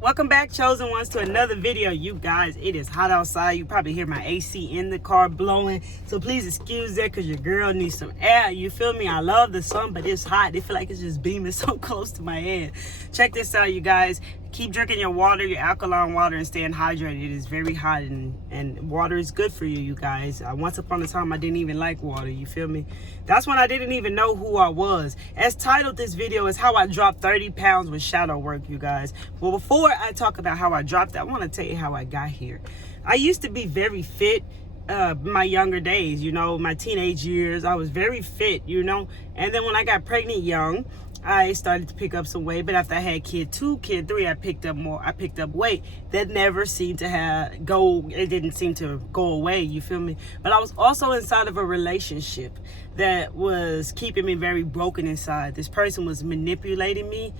Welcome back, chosen ones, to another video. You guys, it is hot outside. You probably hear my AC in the car blowing, so please excuse that because your girl needs some air. You feel me? I love the sun, but it's hot. They feel like it's just beaming so close to my head. Check this out, you guys. Keep drinking your water, your alkaline water, and staying hydrated. It is very hot, and water is good for you, you guys. Once upon a time, I didn't even like water. You feel me? That's when I didn't even know who I was. As titled, this video is how I dropped 30 pounds with shadow work, you guys. Well, before I talk about how I dropped it, I want to tell you how I got here. I used to be very fit. My younger days, you know, my teenage years, I was very fit, you know. And then when I got pregnant young, I started to pick up some weight. But after I had kid 2, kid 3, I picked up more. I picked up weight that never seemed to it didn't seem to go away, you feel me? But I was also inside of a relationship that was keeping me very broken inside. This person was manipulating me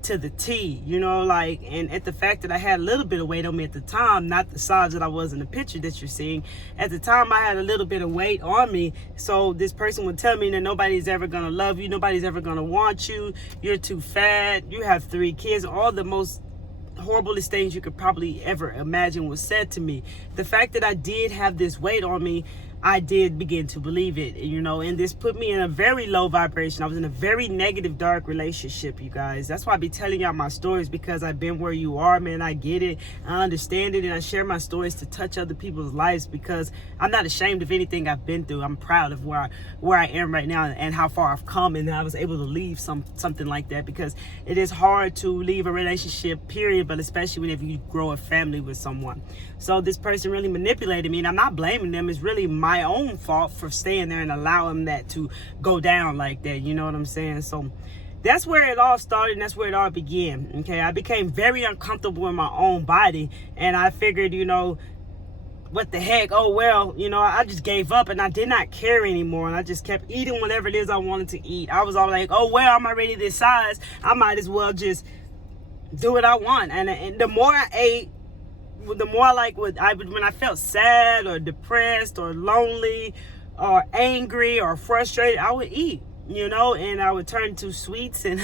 to the T, you know, like, and at the fact that I had a little bit of weight on me at the time, not the size that I was in the picture that you're seeing. At the time, I had a little bit of weight on me, so this person would tell me that nobody's ever gonna love you, nobody's ever gonna want you, you're too fat, you have 3 kids, all the most horriblest things you could probably ever imagine was said to me. The fact that I did have this weight on me, I did begin to believe it, you know, and this put me in a very low vibration. I was in a very negative, dark relationship, you guys. That's why I be telling y'all my stories, because I've been where you are, man. I get it, I understand it, and I share my stories to touch other people's lives, because I'm not ashamed of anything I've been through. I'm proud of where I am right now and how far I've come, and I was able to leave something like that, because it is hard to leave a relationship, period, but especially whenever you grow a family with someone. So this person really manipulated me, and I'm not blaming them. It's really my own fault for staying there and allowing that to go down like that. You know what I'm saying? So that's where it all started, and that's where it all began. Okay, I became very uncomfortable in my own body, and I figured, you know, what the heck? Oh well, you know, I just gave up, and I did not care anymore, and I just kept eating whatever it is I wanted to eat. I was all like, oh well, I'm already this size, I might as well just do what I want. And the more I ate, the more like when I felt sad or depressed or lonely or angry or frustrated, I would eat, you know, and I would turn to sweets and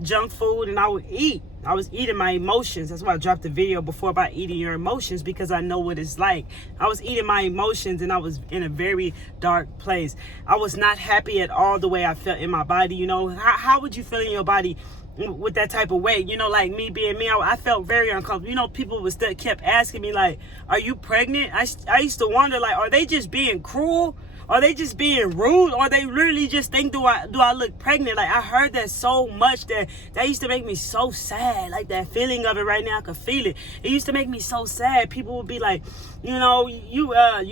junk food, and I would eat. I was eating my emotions. That's why I dropped the video before about eating your emotions, because I know what it's like. I was eating my emotions, and I was in a very dark place. I was not happy at all the way I felt in my body. You know, how would you feel in your body with that type of weight? You know, like me being me, I felt very uncomfortable. You know, people kept asking me, like, are you pregnant? I used to wonder, like, are they just being cruel? Are they just being rude? Or they literally just think, do I look pregnant? Like, I heard that so much that used to make me so sad. Like, that feeling of it right now, I could feel it. It used to make me so sad. People would be like, you know, you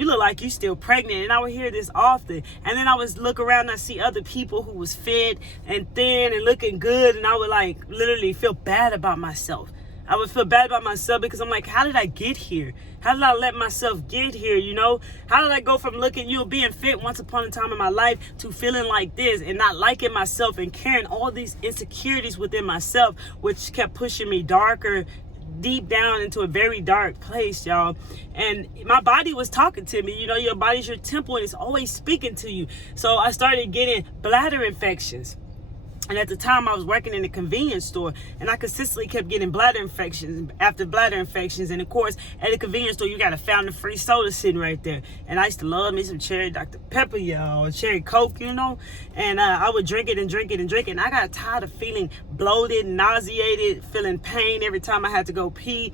look like you still pregnant. And I would hear this often. And then I would look around and I see other people who was fit and thin and looking good, and I would like literally feel bad about myself. I would feel bad about myself, because I'm like, how did I get here? How did I let myself get here, you know? How did I go from being fit once upon a time in my life to feeling like this and not liking myself and carrying all these insecurities within myself, which kept pushing me darker, deep down into a very dark place, y'all. And my body was talking to me. You know, your body's your temple, and it's always speaking to you. So I started getting bladder infections. And at the time, I was working in a convenience store, and I consistently kept getting bladder infections after bladder infections. And of course, at a convenience store, you got a fountain-free soda sitting right there. And I used to love me some cherry Dr. Pepper, y'all, or cherry Coke, you know. And I would drink it and drink it and drink it. And I got tired of feeling bloated, nauseated, feeling pain every time I had to go pee.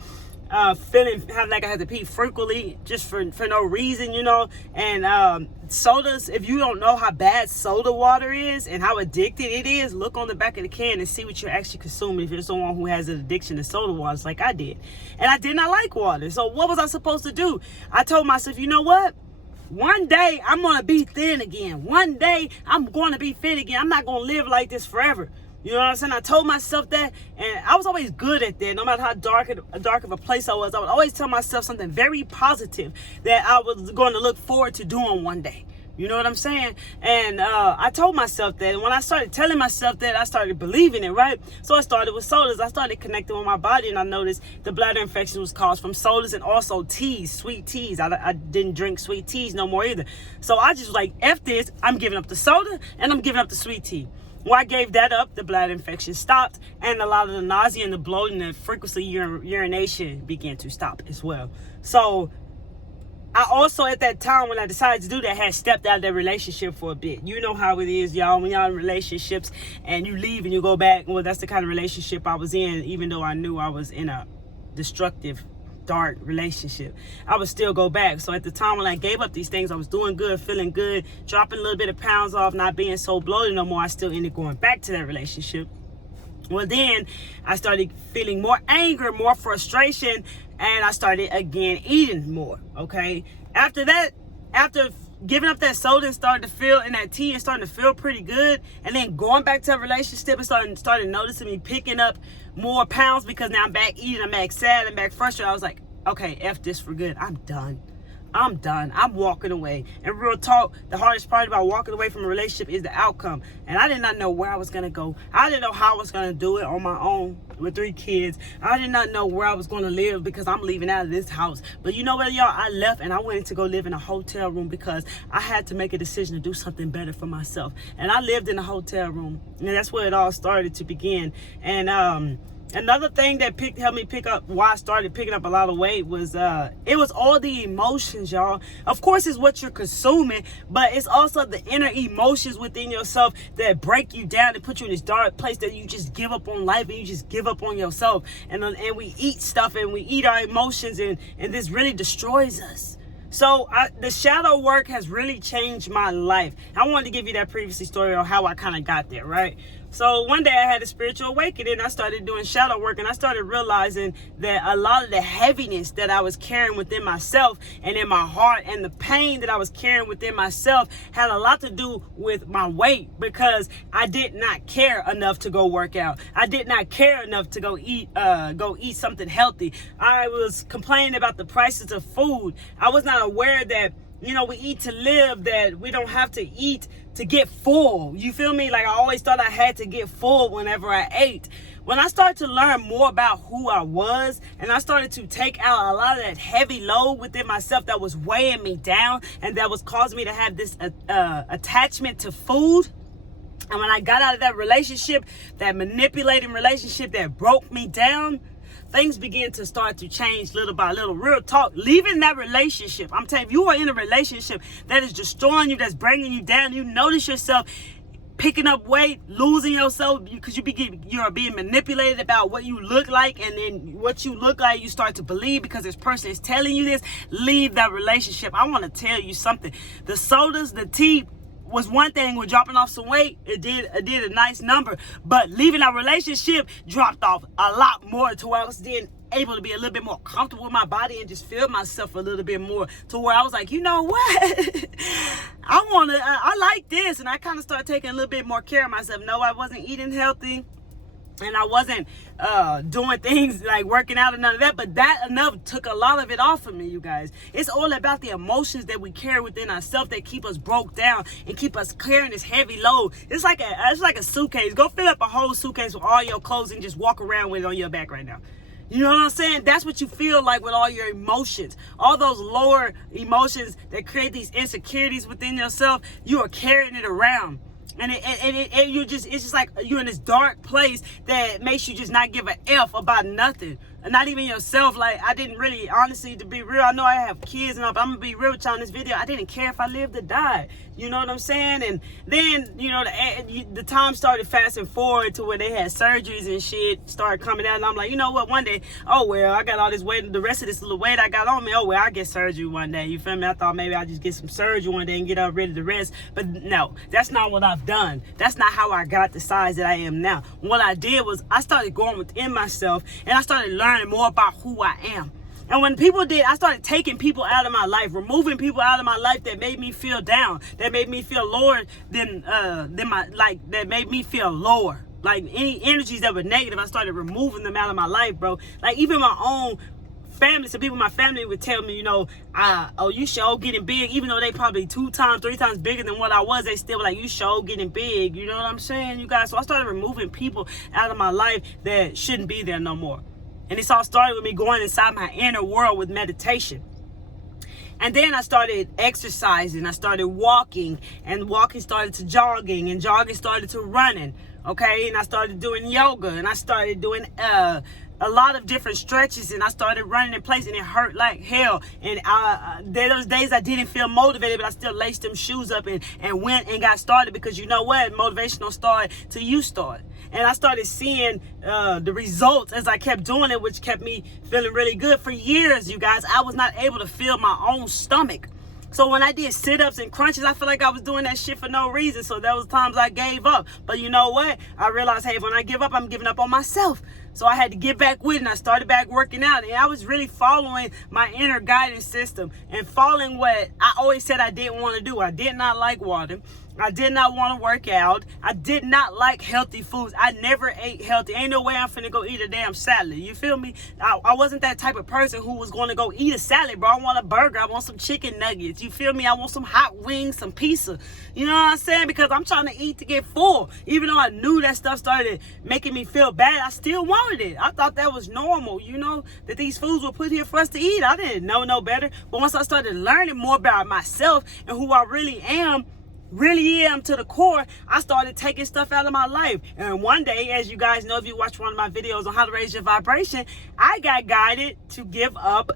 Feeling like I had to pee frequently just for no reason, you know. And sodas, if you don't know how bad soda water is and how addicted it is, look on the back of the can and see what you're actually consuming if you're someone who has an addiction to soda waters like I did. And I did not like water. So what was I supposed to do? I told myself, you know what? One day I'm going to be thin again. One day I'm going to be fit again. I'm not going to live like this forever. You know what I'm saying? I told myself that, and I was always good at that. No matter how dark of a place I would always tell myself something very positive that I was going to look forward to doing one day. You know what I'm saying? And I told myself that. And when I started telling myself that, I started believing it, right? So I started with sodas. I started connecting with my body, and I noticed the bladder infection was caused from sodas and also teas, sweet teas. I didn't drink sweet teas no more either. So I just was like, F this. I'm giving up the soda, and I'm giving up the sweet tea. Well, I gave that up. The bladder infection stopped, and a lot of the nausea and the bloating and frequency urination began to stop as well. So I also, at that time when I decided to do that, had stepped out of that relationship for a bit. You know how it is, y'all, when y'all in relationships and you leave and you go back. Well, that's the kind of relationship I was in, even though I knew I was in a destructive, dark relationship. I would still go back. So at the time when I gave up these things, I was doing good, feeling good, dropping a little bit of pounds off, not being so bloated no more. I still ended going back to that relationship. Well, then I started feeling more anger, more frustration, and I started again eating more. Okay. After that, after giving up that soda and starting to feel in that tea and starting to feel pretty good, and then going back to a relationship and started noticing me picking up more pounds because now I'm back eating, I'm back sad, I'm back frustrated. I was like, okay, F this for good. I'm done. I'm walking away. And real talk, the hardest part about walking away from a relationship is the outcome. And I did not know where I was going to go. I didn't know how I was going to do it on my own with 3 kids. I did not know where I was going to live because I'm leaving out of this house. But you know what, y'all? I left and I went to go live in a hotel room because I had to make a decision to do something better for myself. And I lived in a hotel room. And that's where it all started to begin. And another thing that helped me pick up why I started picking up a lot of weight was it was all the emotions, y'all. Of course, it's what you're consuming, but it's also the inner emotions within yourself that break you down and put you in this dark place that you just give up on life and you just give up on yourself. And we eat stuff and we eat our emotions and this really destroys us. So the shadow work has really changed my life. I wanted to give you that previous story on how I kind of got there, right? So one day I had a spiritual awakening. I started doing shadow work and I started realizing that a lot of the heaviness that I was carrying within myself and in my heart and the pain that I was carrying within myself had a lot to do with my weight, because I did not care enough to go work out. I did not care enough to go eat something healthy. I was complaining about the prices of food. I was not aware that, you know, we eat to live, that we don't have to eat to get full. You feel me? Like I always thought I had to get full whenever I ate. When I started to learn more about who I was and I started to take out a lot of that heavy load within myself that was weighing me down and that was causing me to have this attachment to food. And when I got out of that relationship, that manipulating relationship that broke me down, things began to start to change little by little. Real talk, leaving that relationship. I'm telling you, you are in a relationship that is destroying you, that's bringing you down. You notice yourself picking up weight, losing yourself because you're being manipulated about what you look like, and then what you look like you start to believe because this person is telling you this. Leave that relationship. I want to tell you something. The sodas, the tea was one thing with dropping off some weight. It did a nice number, but leaving our relationship dropped off a lot more to where I was then able to be a little bit more comfortable with my body and just feel myself a little bit more, to where I was like, you know what? I like this. And I kind of started taking a little bit more care of myself. No, I wasn't eating healthy. And I wasn't doing things like working out and none of that. But that enough took a lot of it off of me, you guys. It's all about the emotions that we carry within ourselves that keep us broke down and keep us carrying this heavy load. It's like a suitcase. Go fill up a whole suitcase with all your clothes and just walk around with it on your back right now. You know what I'm saying? That's what you feel like with all your emotions. All those lower emotions that create these insecurities within yourself, you are carrying it around. And it's just like you're in this dark place that makes you just not give a F about nothing. Not even yourself. Like, I didn't really, honestly, to be real, I know I have kids and all, but I'm gonna be real with y'all in this video. I didn't care if I lived or died. You know what I'm saying? And then, you know, the time started fasting forward to where they had surgeries and shit started coming out. And I'm like, you know what? One day, oh, well, I got all this weight, the rest of this little weight I got on me. Oh, well, I'll get surgery one day. You feel me? I thought maybe I'll just get some surgery one day and get rid of the rest. But no, that's not what I've done. That's not how I got the size that I am now. What I did was I started going within myself and I started learning more about who I am. And when people did, I started taking people out of my life, removing people out of my life that made me feel down, that made me feel lower that made me feel lower. Like any energies that were negative, I started removing them out of my life, bro. Like even my own family, some people in my family would tell me, you know, oh, you show getting big, even though they probably 2 times, 3 times bigger than what I was, they still were like, you show getting big. You know what I'm saying, you guys? So I started removing people out of my life that shouldn't be there no more. And this all started with me going inside my inner world with meditation. And then I started exercising. I started walking, and walking started to jogging, and jogging started to running. Okay, and I started doing yoga, and I started doing a lot of different stretches, and I started running in place, and it hurt like hell. And there was days I didn't feel motivated, but I still laced them shoes up and went and got started, because you know what? Motivation don't start till you start. And I started seeing the results as I kept doing it, which kept me feeling really good. For years, you guys, I was not able to feel my own stomach. So when I did sit-ups and crunches, I feel like I was doing that shit for no reason. So there was times I gave up. But you know what? I realized, hey, when I give up, I'm giving up on myself. So I had to get back with it, and I started back working out. And I was really following my inner guidance system and following what I always said I didn't want to do. I did not like water. I did not want to work out. I did not like healthy foods. I never ate healthy. Ain't no way I'm finna go eat a damn salad. You feel me? I wasn't that type of person who was going to go eat a salad, bro. I want a burger. I want some chicken nuggets. You feel me? I want some hot wings, some pizza. You know what I'm saying? Because I'm trying to eat to get full. Even though I knew that stuff started making me feel bad, I still wanted it. I thought that was normal, you know, that these foods were put here for us to eat. I didn't know no better. But once I started learning more about myself and who I really am to the core, I started taking stuff out of my life. And one day, as you guys know, if you watch one of my videos on how to raise your vibration, I got guided to give up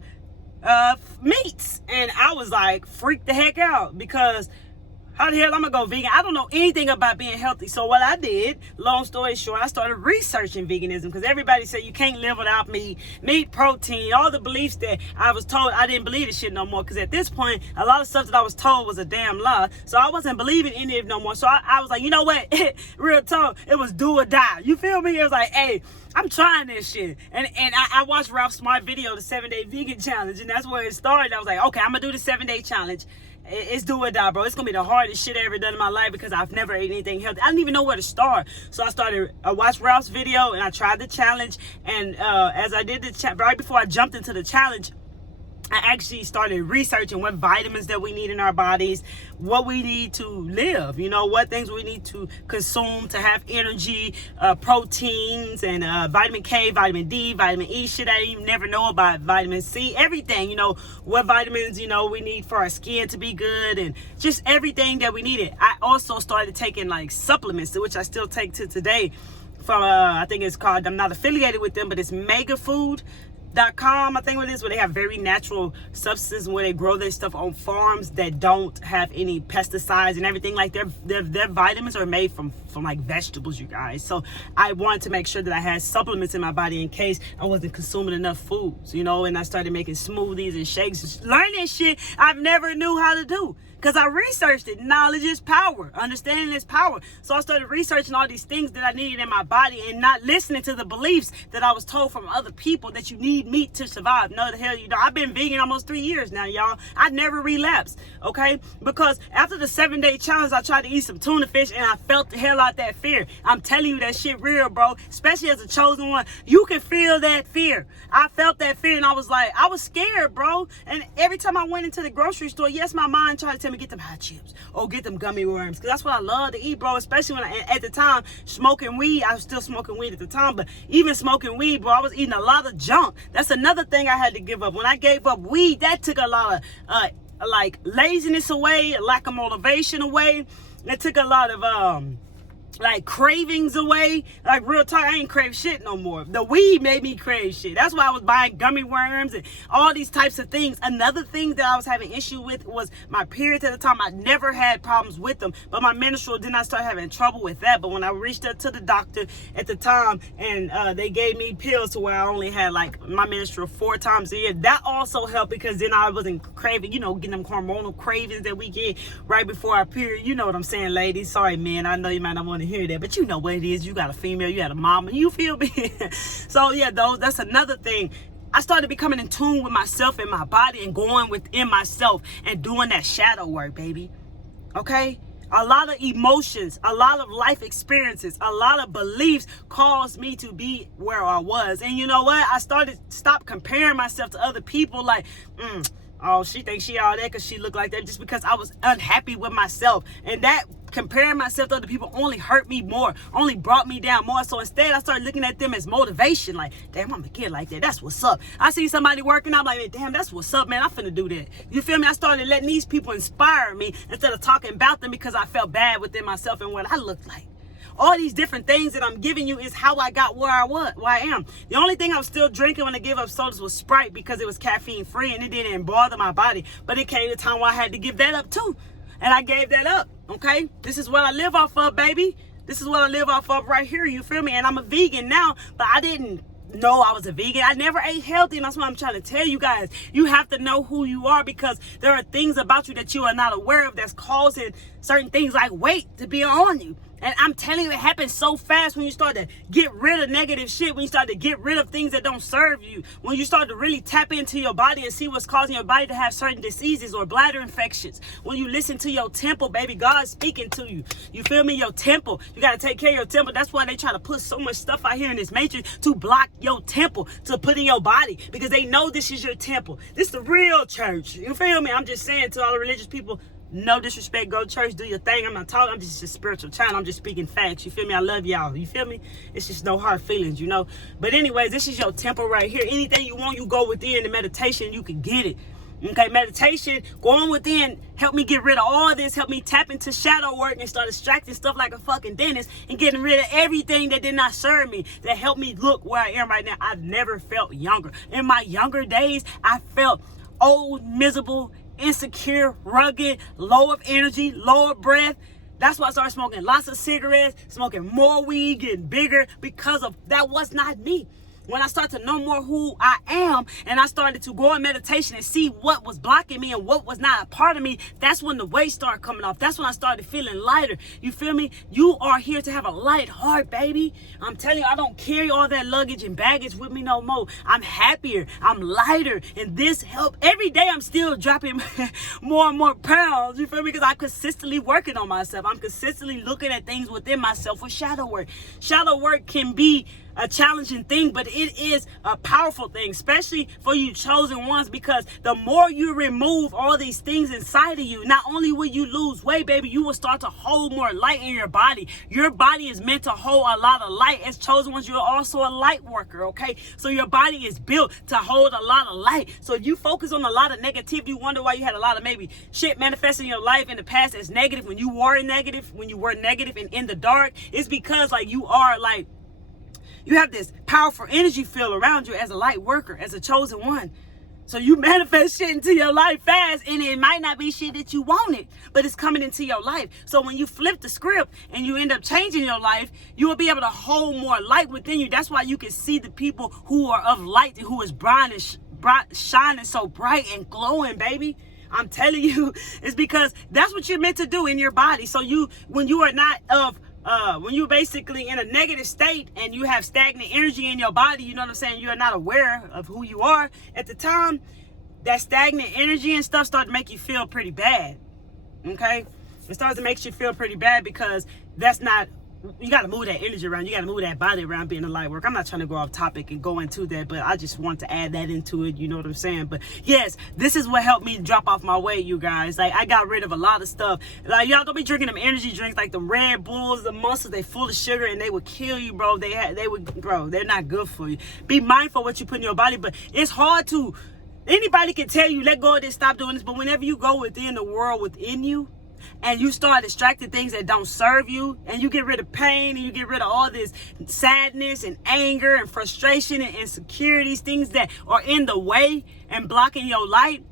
meats. And I was like, freak the heck out, because how the hell I'm gonna go vegan? I don't know anything about being healthy. So what I did, long story short, I started researching veganism, because everybody said you can't live without meat, protein, all the beliefs that I was told. I didn't believe this shit no more, because at this point, a lot of stuff that I was told was a damn lie. So I wasn't believing any of it no more. So I was like, you know what? Real talk, it was do or die. You feel me? It was like, hey, I'm trying this shit. And I watched Ralph Smart video, the 7-day vegan challenge, and that's where it started. I was like, okay, I'm gonna do the 7-day challenge. It's do or die, bro. It's gonna be the hardest shit I ever done in my life, because I've never ate anything healthy. I didn't even know where to start. So I watched Ralph's video, and I tried the challenge. And as I did right before I jumped into the challenge, I actually started researching what vitamins that we need in our bodies, what we need to live, you know, what things we need to consume to have energy, proteins, and vitamin K, vitamin D, vitamin E, shit I didn't even never know about, vitamin C, everything, you know, what vitamins, you know, we need for our skin to be good, and just everything that we needed. I also started taking like supplements, which I still take to today, from I think it's called, I'm not affiliated with them, but it's megafood.com, I think it is, where they have very natural substances, where they grow their stuff on farms that don't have any pesticides and everything. Like their vitamins are made from like vegetables, you guys. So I wanted to make sure that I had supplements in my body in case I wasn't consuming enough foods, you know. And I started making smoothies and shakes, learning shit I've never knew how to do, because I researched it. Knowledge is power. Understanding is power. So I started researching all these things that I needed in my body, and not listening to the beliefs that I was told from other people that you need meat to survive. No, the hell you don't. I've been vegan almost 3 years now, y'all. I never relapsed, okay? Because after the 7-day challenge, I tried to eat some tuna fish, and I felt the hell out that fear. I'm telling you, that shit real, bro. Especially as a chosen one. You can feel that fear. I felt that fear, and I was scared, bro. And every time I went into the grocery store, yes, my mind tried to tell me, get them hot chips or get them gummy worms, because that's what I love to eat, bro. Especially when at the time, smoking weed. I was still smoking weed at the time, but even smoking weed, bro, I was eating a lot of junk. That's another thing I had to give up. When I gave up weed, that took a lot of like laziness away, lack of motivation away. It took a lot of like cravings away. Like real talk, I ain't crave shit no more. The weed made me crave shit. That's why I was buying gummy worms and all these types of things. Another thing that I was having issue with was my periods at the time. I never had problems with them, but my menstrual, then I started having trouble with that. But when I reached out to the doctor at the time, and they gave me pills to where I only had like my menstrual 4 times a year, that also helped, because then I wasn't craving, you know, getting them hormonal cravings that we get right before our period. You know what I'm saying, ladies? Sorry, man, I know you might not want to hear that, but you know what it is. You got a female, you got a mama, you feel me? So yeah, that's another thing. I started becoming in tune with myself and my body, and going within myself and doing that shadow work, baby. Okay? A lot of emotions, a lot of life experiences, a lot of beliefs caused me to be where I was. And you know what? I stop comparing myself to other people like, Oh, she thinks she all that because she looked like that, just because I was unhappy with myself. And that comparing myself to other people only hurt me more, only brought me down more. So instead, I started looking at them as motivation. Like, damn, I'm a kid like that. That's what's up. I see somebody working, I'm like, damn, that's what's up, man. I'm finna do that. You feel me? I started letting these people inspire me instead of talking about them because I felt bad within myself and what I looked like. All these different things that I'm giving you is how I got where I am. The only thing I was still drinking when I gave up sodas was Sprite because it was caffeine free and it didn't bother my body. But it came a time where I had to give that up too. And I gave that up, okay? This is what I live off of, baby. This is what I live off of right here, you feel me? And I'm a vegan now, but I didn't know I was a vegan. I never ate healthy, and that's what I'm trying to tell you guys. You have to know who you are because there are things about you that you are not aware of that's causing certain things like weight to be on you. And I'm telling you, it happens so fast when you start to get rid of negative shit, when you start to get rid of things that don't serve you, when you start to really tap into your body and see what's causing your body to have certain diseases or bladder infections. When you listen to your temple, baby, God's speaking to you. You feel me? Your temple. You got to take care of your temple. That's why they try to put so much stuff out here in this matrix to block your temple, to put in your body, because they know this is your temple. This is the real church. You feel me? I'm just saying to all the religious people, no disrespect, go to church, do your thing. I'm not talking, I'm just a spiritual channel. I'm just speaking facts. You feel me? I love y'all. You feel me? It's just no hard feelings, you know? But anyways, this is your temple right here. Anything you want, you go within the meditation, you can get it. Okay, meditation, going within, help me get rid of all this, help me tap into shadow work and start extracting stuff like a fucking dentist and getting rid of everything that did not serve me, that helped me look where I am right now. I've never felt younger. In my younger days, I felt old, miserable, insecure, rugged, low of energy, low of breath. That's why I started smoking lots of cigarettes, smoking more weed, getting bigger, because of that was not me. When I started to know more who I am and I started to go in meditation and see what was blocking me and what was not a part of me, that's when the weight started coming off. That's when I started feeling lighter. You feel me? You are here to have a light heart, baby. I'm telling you, I don't carry all that luggage and baggage with me no more. I'm happier. I'm lighter. And this help. Every day I'm still dropping more and more pounds. You feel me? Because I'm consistently working on myself. I'm consistently looking at things within myself with shadow work. Shadow work can be a challenging thing, but it is a powerful thing, especially for you chosen ones, because the more you remove all these things inside of you, not only will you lose weight, baby, you will start to hold more light in your body. Your body is meant to hold a lot of light. As chosen ones, you're also a light worker, okay? So your body is built to hold a lot of light. So if you focus on a lot of negativity, you wonder why you had a lot of maybe shit manifesting in your life in the past as negative, when you were negative and in the dark, it's because like you are like, you have this powerful energy field around you as a light worker, as a chosen one. So you manifest shit into your life fast, and it might not be shit that you wanted, but it's coming into your life. So when you flip the script and you end up changing your life, you will be able to hold more light within you. That's why you can see the people who are of light and who is shining so bright and glowing, baby. I'm telling you, it's because that's what you're meant to do in your body. So when you are not when you're basically in a negative state and you have stagnant energy in your body, you know what I'm saying, you're not aware of who you are at the time, that stagnant energy and stuff start to make you feel pretty bad. Okay? It starts to make you feel pretty bad because that's not, you got to move that energy around. You got to move that body around being a light work. I'm not trying to go off topic and go into that, but I just want to add that into it. You know what I'm saying? But yes, this is what helped me drop off my weight, you guys. Like, I got rid of a lot of stuff. Like, y'all don't be drinking them energy drinks like the Red Bulls, the Monsters. They full of sugar and they would kill you, bro. They're not good for you. Be mindful of what you put in your body, but it's hard to, anybody can tell you, let go of this, stop doing this. But whenever you go within the world within you, and you start extracting things that don't serve you, and you get rid of pain, and you get rid of all this sadness and anger and frustration and insecurities, things that are in the way and blocking your light,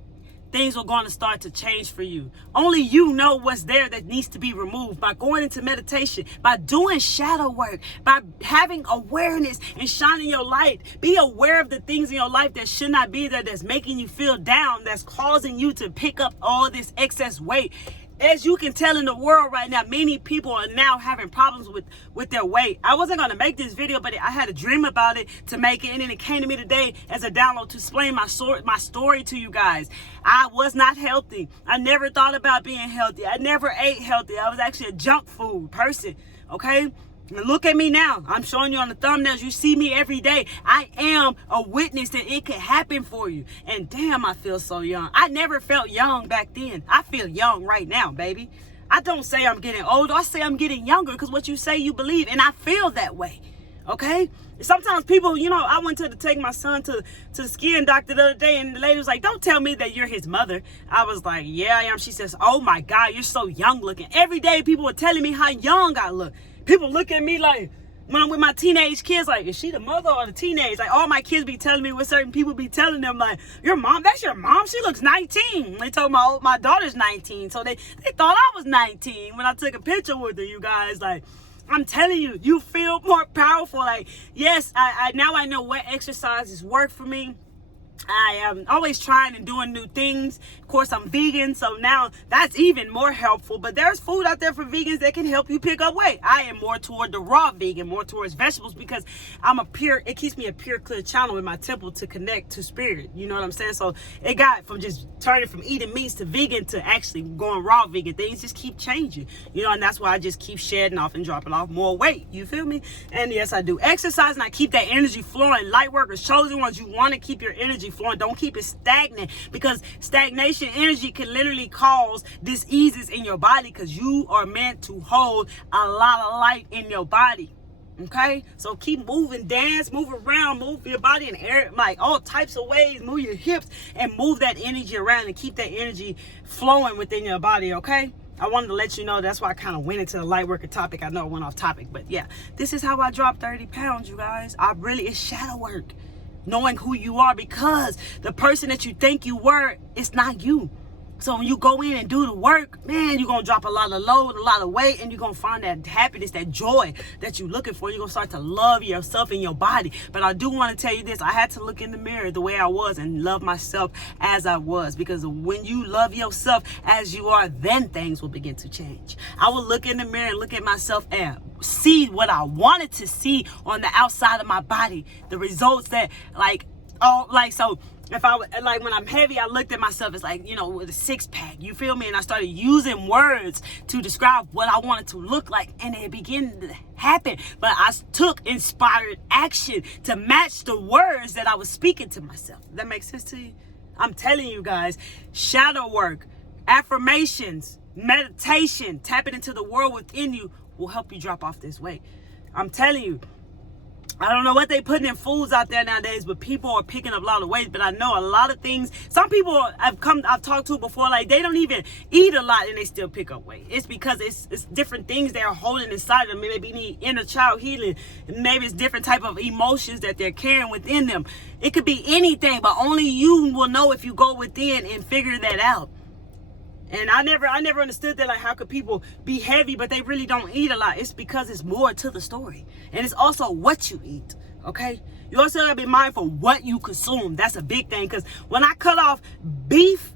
things are going to start to change for you. Only you know what's there that needs to be removed by going into meditation, by doing shadow work, by having awareness and shining your light. Be aware of the things in your life that should not be there, that's making you feel down, that's causing you to pick up all this excess weight. As you can tell in the world right now, many people are now having problems with their weight. I wasn't going to make this video, but I had a dream about it to make it. And then it came to me today as a download to explain my story to you guys. I was not healthy. I never thought about being healthy. I never ate healthy. I was actually a junk food person. Okay? And look at me now. I'm showing you on the thumbnails. You see me every day. I am a witness that it could happen for you. And damn, I feel so young. I never felt young back then. I feel young right now, baby. I don't say I'm getting older. I say I'm getting younger, because what you say you believe. And I feel that way. Okay? Sometimes people, you know, I went to take my son to the skin doctor the other day, and the lady was like, don't tell me that you're his mother. I was like, yeah, I am. She says, oh my God, you're so young looking. Every day people were telling me how young I look. People look at me like, when I'm with my teenage kids, like, is she the mother or the teenage? Like, all my kids be telling me what certain people be telling them, like, your mom, that's your mom? She looks 19. They told my daughter's 19. So they thought I was 19 when I took a picture with her, you guys. Like, I'm telling you, you feel more powerful. Like, yes, I now I know what exercises work for me. I am always trying and doing new things. Of course, I'm vegan, so now that's even more helpful. But there's food out there for vegans that can help you pick up weight. I am more toward the raw vegan, more towards vegetables, because it keeps me a pure, clear channel in my temple to connect to spirit. You know what I'm saying? So it got from just turning from eating meats to vegan to actually going raw vegan. Things just keep changing, you know, and that's why I just keep shedding off and dropping off more weight. You feel me? And yes, I do exercise, and I keep that energy flowing. Light workers, chosen ones, you want to keep your energy flowing. Don't keep it stagnant, because stagnation energy can literally cause diseases in your body, because you are meant to hold a lot of light in your body. Okay, so keep moving, dance, move around, move your body in air, like all types of ways. Move your hips and move that energy around, and keep that energy flowing within your body. Okay, I wanted to let you know. That's why I kind of went into the light worker topic. I know I went off topic, but yeah, this is how I dropped 30 pounds, you guys. It's shadow work. Knowing who you are, because the person that you think you were, it's not you. So when you go in and do the work, man, you're going to drop a lot of load, a lot of weight, and you're going to find that happiness, that joy that you're looking for. You're going to start to love yourself and your body. But I do want to tell you this. I had to look in the mirror the way I was and love myself as I was, because when you love yourself as you are, then things will begin to change. I will look in the mirror and look at myself and see what I wanted to see on the outside of my body. The results that so if I like, when I'm heavy, I looked at myself as like, you know, with a six-pack, you feel me? And I started using words to describe what I wanted to look like, and it began to happen. But I took inspired action to match the words that I was speaking to myself. Does that make sense to you? I'm telling you guys, shadow work, affirmations, meditation, tapping into the world within you will help you drop off this weight. I'm telling you. I don't know what they putting in foods out there nowadays, but people are picking up a lot of weight. But I know a lot of things. Some people I've talked to before, like, they don't even eat a lot and they still pick up weight. It's because it's different things they're holding inside them. Maybe need inner child healing. Maybe it's different type of emotions that they're carrying within them. It could be anything, but only you will know if you go within and figure that out. And I never understood that, like, how could people be heavy but they really don't eat a lot? It's because it's more to the story. And it's also what you eat, okay? You also gotta be mindful what you consume. That's a big thing, because when I cut off beef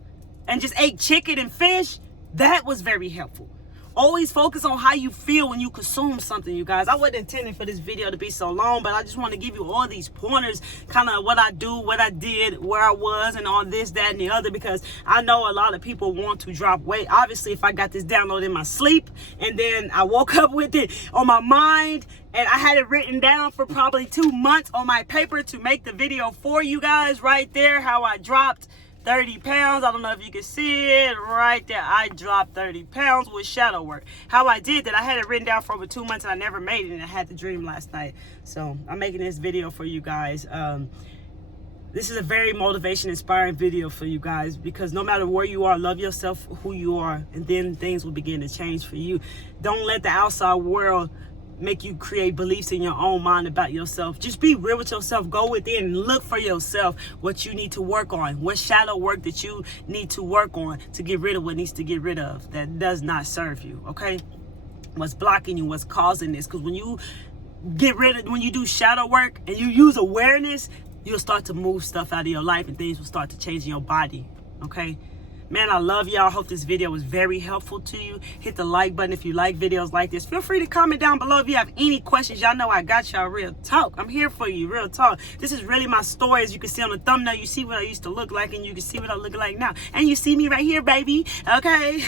and just ate chicken and fish, that was very helpful. Always focus on how you feel when you consume something, you guys. I wasn't intending for this video to be so long, but I just want to give you all these pointers, kind of what I do, what I did, where I was, and all this, that, and the other, because I know a lot of people want to drop weight. Obviously, if I got this download in my sleep, and then I woke up with it on my mind, and I had it written down for probably 2 months on my paper to make the video for you guys right there, how I dropped 30 pounds. I don't know if you can see it right there. I dropped 30 pounds with shadow work. How I did that, I had it written down for over 2 months and I never made it, and I had the dream last night. So I'm making this video for you guys. This is a very motivation, inspiring video for you guys, because no matter where you are, love yourself, who you are, and then things will begin to change for you. Don't let the outside world make you create beliefs in your own mind about yourself. Just be real with yourself. Go within and look for yourself what you need to work on, what shadow work that you need to work on to get rid of what needs to get rid of that does not serve you. Okay, what's blocking you, what's causing this? Because when you when you do shadow work and you use awareness, you'll start to move stuff out of your life, and things will start to change in your body. Okay, Man, I love y'all. Hope this video was very helpful to you. Hit the like button if you like videos like this. Feel free to comment down below if you have any questions. Y'all know I got y'all. Real talk. I'm here for you. Real talk. This is really my story. As you can see on the thumbnail, you see what I used to look like, and you can see what I look like now. And you see me right here, baby. Okay?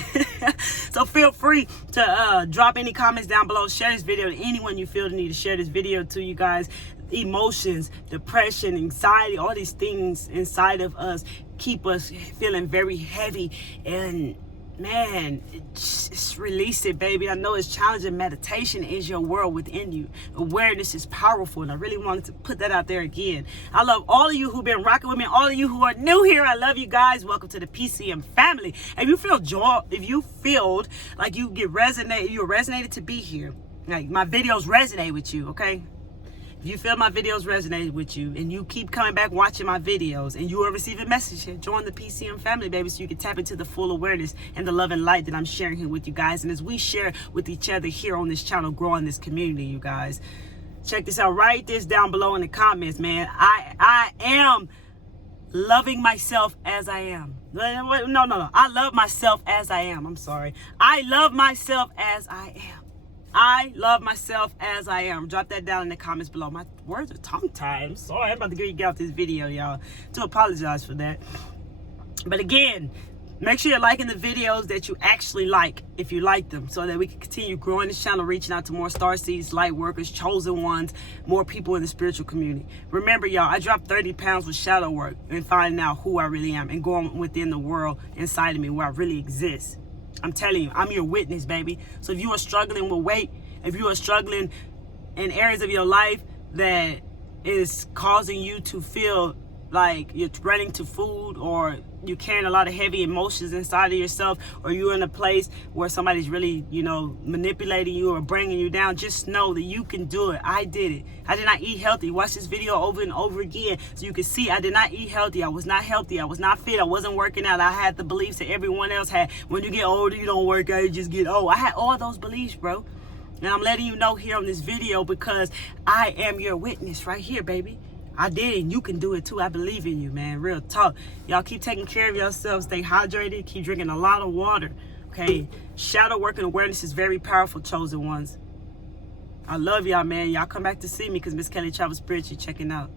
So feel free to drop any comments down below. Share this video to anyone you feel the need to share this video to, you guys. Emotions, depression, anxiety, all these things inside of us keep us feeling very heavy, and man, just release it, baby. I know it's challenging. Meditation is your world within you. Awareness is powerful, and I really wanted to put that out there again. I love all of you who've been rocking with me, all of you who are new here. I love you guys. Welcome to the PCM family. If you feel joy, if you feel like you're resonated to be here, like my videos resonate with you, okay? If you feel my videos resonate with you and you keep coming back watching my videos and you will receive a message here, join the PCM family, baby, so you can tap into the full awareness and the love and light that I'm sharing here with you guys. And as we share with each other here on this channel, growing this community, you guys, check this out. Write this down below in the comments, man. I am loving myself as I am. No. I love myself as I am. I'm sorry. I love myself as I am. I love myself as I am. Drop that down in the comments below. My words are tongue-tied. I'm sorry. I'm about to get out this video, y'all. To apologize for that. But again, make sure you're liking the videos that you actually like, if you like them, so that we can continue growing this channel, reaching out to more starseeds, light workers, chosen ones, more people in the spiritual community. Remember, y'all, I dropped 30 pounds with shadow work and finding out who I really am and going within the world inside of me where I really exist. I'm telling you, I'm your witness, baby. So if you are struggling with weight, if you are struggling in areas of your life that is causing you to feel like you're running to food, or you're carrying a lot of heavy emotions inside of yourself, or you're in a place where somebody's really, manipulating you or bringing you down, just know that you can do it. I did it. I did not eat healthy. Watch this video over and over again so you can see I did not eat healthy. I was not healthy. I was not fit. I wasn't working out. I had the beliefs that everyone else had. When you get older, you don't work out, you just get old. I had all those beliefs, bro. And I'm letting you know here on this video because I am your witness right here, baby. I did it, and you can do it too. I believe in you, man. Real talk. Y'all keep taking care of yourselves. Stay hydrated. Keep drinking a lot of water. Okay? Shadow work and awareness is very powerful, chosen ones. I love y'all, man. Y'all come back to see me because Miss Kelly Travel Spiritually checking out.